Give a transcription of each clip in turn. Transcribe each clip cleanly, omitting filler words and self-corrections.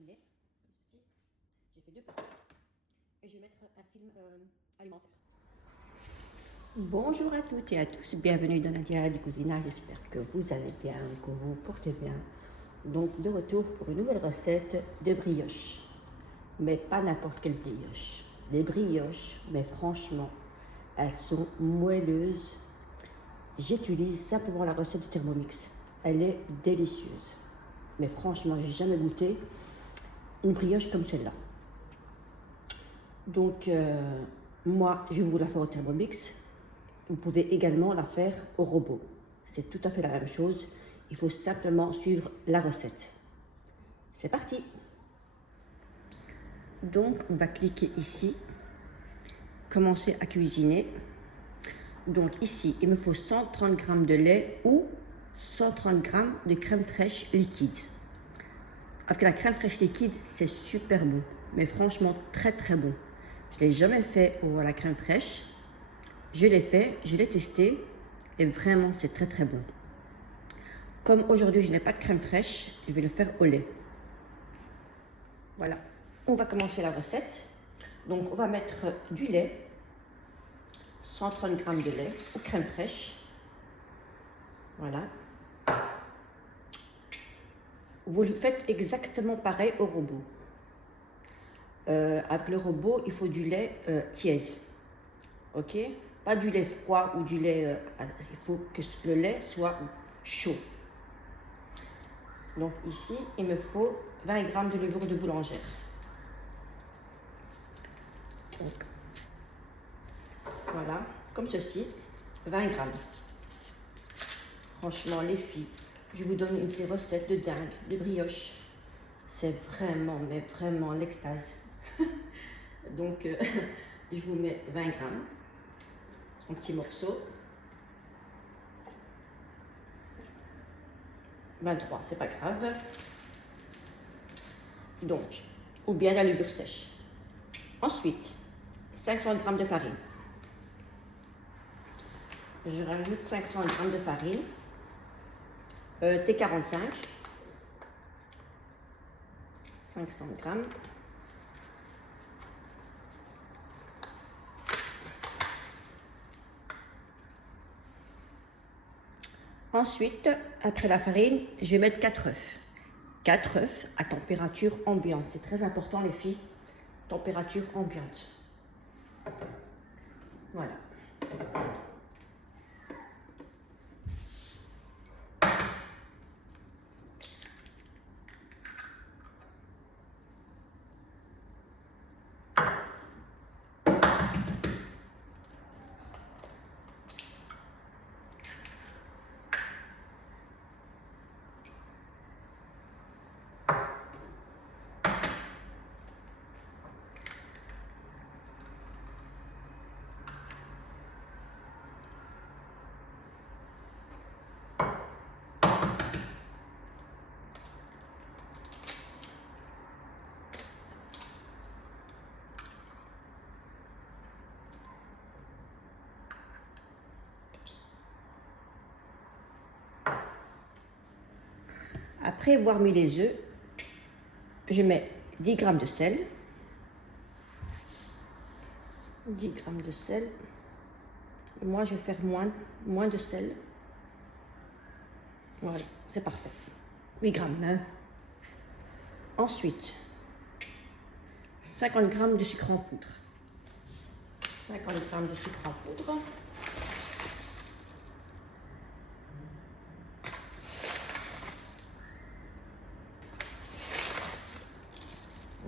du lait. J'ai fait 2 paquets. Et je vais mettre un film alimentaire. Bonjour à toutes et à tous, bienvenue dans la Diarra du Cousinage, j'espère que vous allez bien, que vous vous portez bien. Donc de retour pour une nouvelle recette de brioche, mais pas n'importe quelle brioche. Les brioches, mais franchement, elles sont moelleuses. J'utilise simplement la recette du Thermomix, elle est délicieuse. Mais franchement, j'ai jamais goûté une brioche comme celle-là. Donc moi, je vais vous la faire au Thermomix. Vous pouvez également la faire au robot. C'est tout à fait la même chose. Il faut simplement suivre la recette. C'est parti! Donc, on va cliquer ici. Commencer à cuisiner. Donc ici, il me faut 130 g de lait ou 130 g de crème fraîche liquide. Avec la crème fraîche liquide, c'est super bon. Mais franchement, très très bon. Je ne l'ai jamais fait à la crème fraîche. Je l'ai fait, je l'ai testé et vraiment c'est très très bon. Comme aujourd'hui je n'ai pas de crème fraîche, je vais le faire au lait. Voilà, on va commencer la recette. Donc on va mettre du lait, 130 g de lait ou crème fraîche. Voilà. Vous le faites exactement pareil au robot. Avec le robot, il faut du lait tiède. Ok? Pas du lait froid ou du lait... il faut que le lait soit chaud. Donc ici, il me faut 20 g de levure de boulangère. Donc, voilà, comme ceci, 20 g. Franchement, les filles, je vous donne une petite recette de dingue, de brioche. C'est vraiment, mais vraiment l'extase. Donc, je vous mets 20 g, en petits morceaux. 23, c'est pas grave. Donc, ou bien la levure sèche. Ensuite, 500 g de farine. Je rajoute 500 g de farine. T45. 500 g. Ensuite, après la farine, je vais mettre 4 œufs. 4 œufs à température ambiante. C'est très important les filles. Température ambiante. Voilà. Après avoir mis les œufs, je mets 10 g de sel. 10 g de sel. Moi, je vais faire moins de sel. Voilà, c'est parfait. 8 g. Ensuite, 50 g de sucre en poudre. 50 g de sucre en poudre.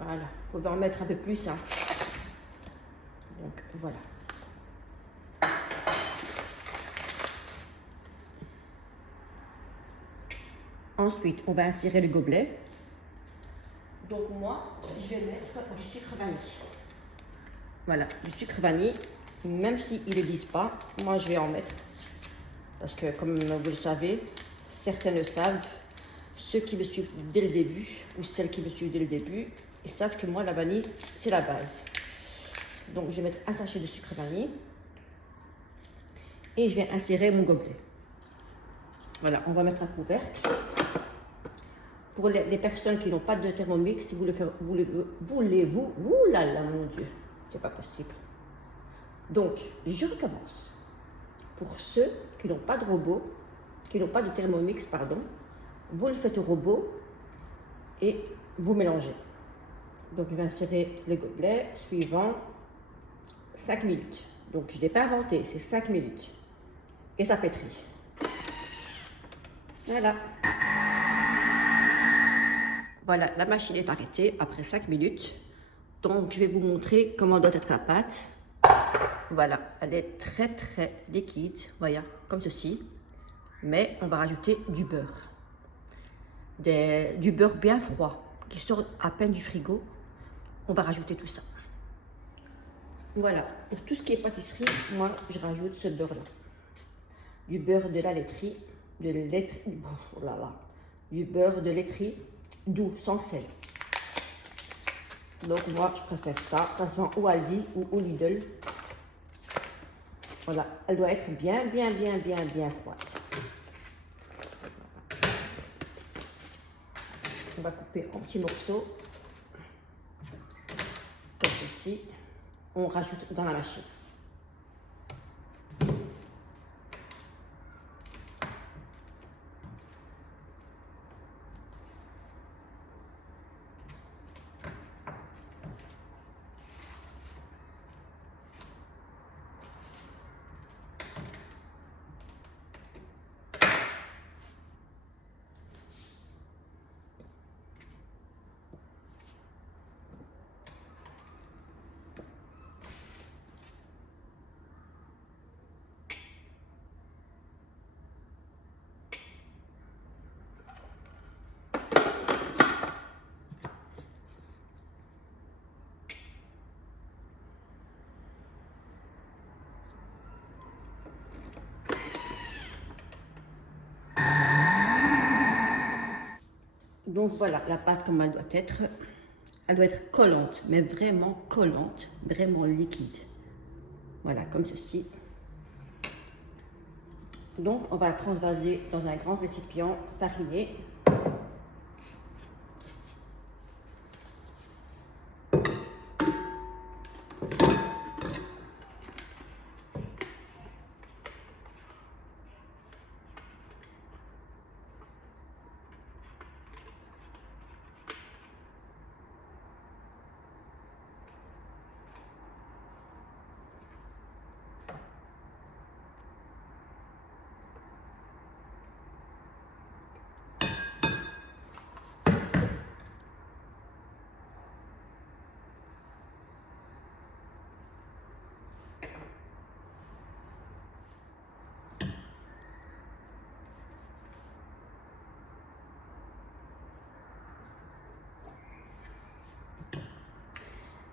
Voilà, vous pouvez en mettre un peu plus. Hein. Donc voilà. Ensuite, on va insérer le gobelet. Donc moi, je vais mettre du sucre vanille. Voilà, du sucre vanille. Même s'ils ne le disent pas, moi je vais en mettre. Parce que comme vous le savez, certains le savent. Ceux qui me suivent dès le début, ou celles qui me suivent dès le début, ils savent que moi, la vanille, c'est la base. Donc, je vais mettre un sachet de sucre vanille. Et je vais insérer mon gobelet. Voilà, on va mettre un couvercle pour les personnes qui n'ont pas de Thermomix, si vous le faites, voulez-vous, ouh là là, mon Dieu, c'est pas possible. Donc, je recommence. Pour ceux qui n'ont pas de robot, qui n'ont pas de Thermomix, pardon, vous le faites au robot et vous mélangez. Donc, je vais insérer le gobelet suivant 5 minutes. Donc, je ne l'ai pas inventé, c'est 5 minutes. Et ça pétrit. Voilà. Voilà, la machine est arrêtée après 5 minutes. Donc, je vais vous montrer comment doit être la pâte. Voilà, elle est très très liquide, voilà, comme ceci. Mais on va rajouter du beurre. Du beurre bien froid, qui sort à peine du frigo. On va rajouter tout ça. Voilà, pour tout ce qui est pâtisserie, moi, je rajoute ce beurre-là. Du beurre de la laiterie, oh là là, du beurre de laiterie doux, sans sel. Donc moi, je préfère ça. Ça se vend au Aldi ou au Lidl. Voilà, elle doit être bien froide. On va couper en petits morceaux, comme ceci. On rajoute dans la machine. Donc voilà, la pâte comme elle doit être. Elle doit être collante, mais vraiment collante, vraiment liquide. Voilà, comme ceci. Donc on va la transvaser dans un grand récipient fariné.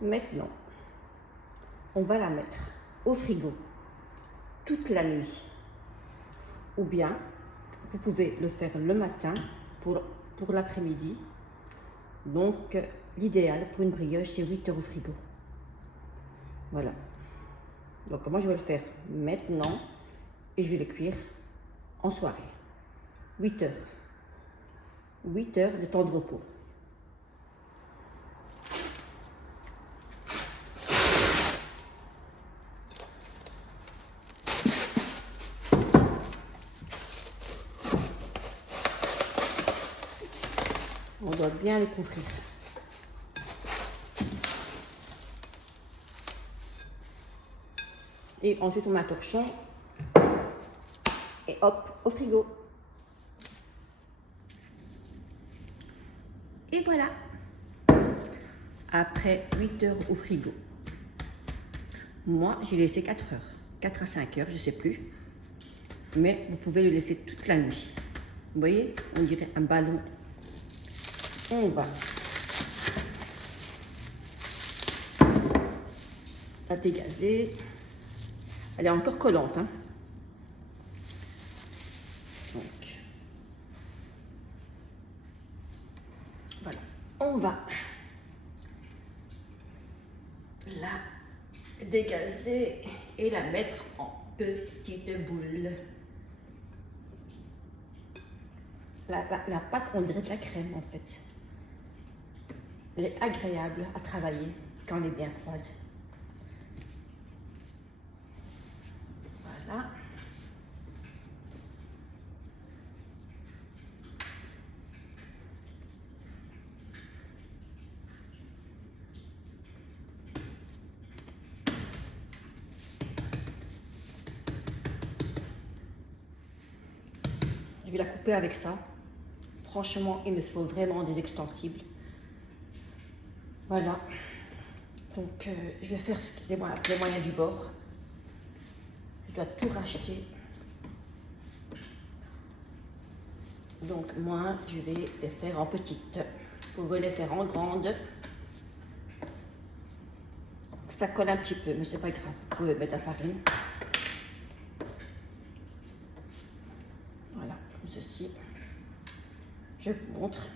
Maintenant, on va la mettre au frigo toute la nuit. Ou bien, vous pouvez le faire le matin pour l'après-midi. Donc, l'idéal pour une brioche, c'est 8 heures au frigo. Voilà. Donc, moi, je vais le faire maintenant et je vais le cuire en soirée. 8 heures. 8 heures de temps de repos. On doit bien le couvrir. Et ensuite, on met un torchon. Et hop, au frigo. Et voilà. Après 8 heures au frigo. Moi, j'ai laissé 4 heures. 4 à 5 heures, je ne sais plus. Mais vous pouvez le laisser toute la nuit. Vous voyez, on dirait un ballon. On va la dégazer. Elle est encore collante, hein. Donc, voilà. On va la dégazer et la mettre en petites boules. La pâte, on dirait de la crème en fait. Elle est agréable à travailler quand elle est bien froide. Voilà. Je vais la couper avec ça. Franchement, il me faut vraiment des extensibles. Voilà. Donc, je vais faire les moyens du bord. Je dois tout racheter. Donc, moi, je vais les faire en petites. Vous pouvez les faire en grandes. Ça colle un petit peu, mais c'est pas grave. Vous pouvez mettre la farine. Voilà, comme ceci. Je vous montre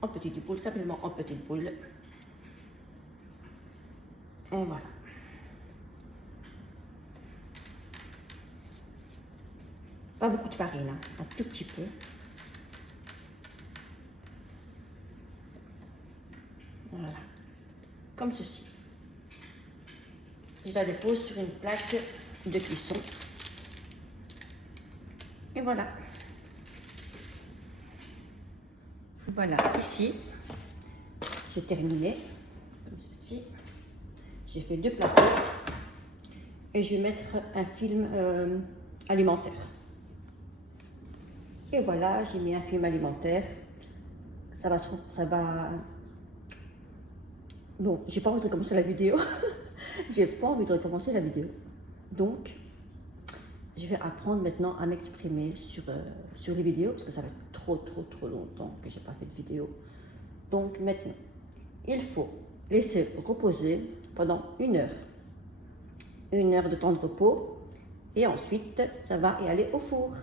en petites boules, simplement en petites boules. Et voilà. Pas beaucoup de farine, hein, un tout petit peu. Voilà, comme ceci. Je la dépose sur une plaque de cuisson. Et voilà. Voilà, ici, j'ai terminé, comme ceci. J'ai fait 2 plateaux et je vais mettre un film alimentaire. Et voilà, j'ai mis un film alimentaire. Ça va... Bon, j'ai pas envie de recommencer la vidéo. J'ai pas envie de recommencer la vidéo. Donc, je vais apprendre maintenant à m'exprimer sur les vidéos parce que ça va être trop longtemps que j'ai pas fait de vidéo. Donc maintenant, il faut laisser reposer pendant 1 heure. 1 heure de temps de repos et ensuite ça va y aller au four.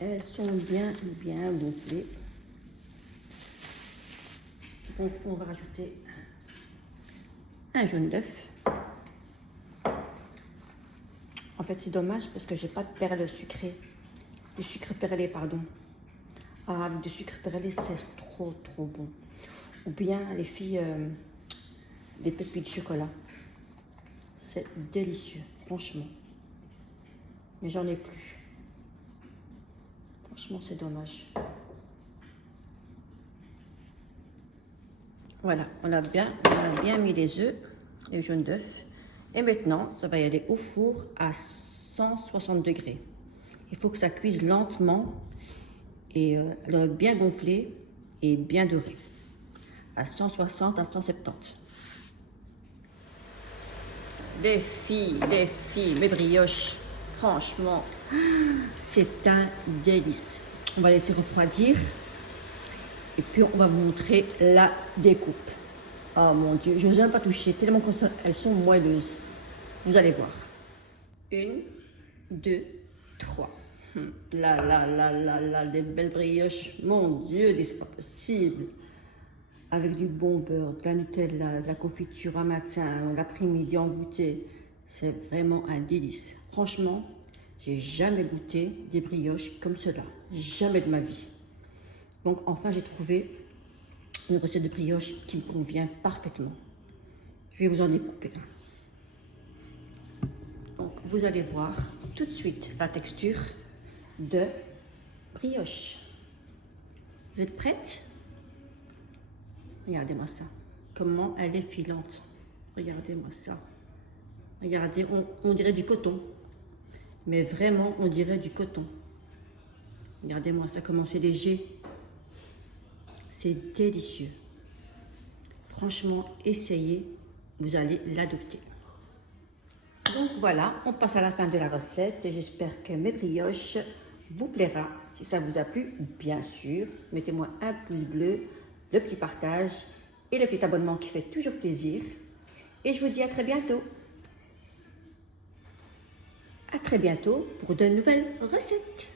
Elles sont bien gonflées. Donc on va rajouter un jaune d'œuf. En fait, c'est dommage parce que j'ai pas de perles sucrées. Du sucre perlé, pardon. Ah, avec du sucre perlé, c'est trop bon. Ou bien, les filles, des pépites de chocolat. C'est délicieux, franchement. Mais j'en ai plus. Franchement, c'est dommage. Voilà, on a bien mis les œufs, les jaunes d'œufs. Et maintenant, ça va y aller au four à 160 degrés. Il faut que ça cuise lentement et elle doit bien gonfler et bien doré. À 160 à 170. Les filles, mes brioches, franchement, c'est un délice. On va laisser refroidir et puis on va vous montrer la découpe. Oh mon Dieu, je n'ose même pas toucher tellement qu'elles sont moelleuses. Vous allez voir. 1, 2, 3. Là, des belles brioches. Mon Dieu, c'est pas possible. Avec du bon beurre, de la Nutella, de la confiture un matin, l'après-midi en goûter. C'est vraiment un délice. Franchement, j'ai jamais goûté des brioches comme cela. Jamais de ma vie. Donc enfin, j'ai trouvé une recette de brioche qui me convient parfaitement. Je vais vous en découper. Donc vous allez voir tout de suite la texture de brioche. Vous êtes prête? Regardez-moi ça. Comment elle est filante. Regardez-moi ça. Regardez, on dirait du coton. Mais vraiment, on dirait du coton. Regardez-moi ça, comment c'est léger. C'est délicieux. Franchement, essayez, vous allez l'adopter. Donc voilà, on passe à la fin de la recette. J'espère que mes brioches vous plaira. Si ça vous a plu, bien sûr, mettez-moi un pouce bleu, le petit partage et le petit abonnement qui fait toujours plaisir. Et je vous dis à très bientôt. À très bientôt pour de nouvelles recettes.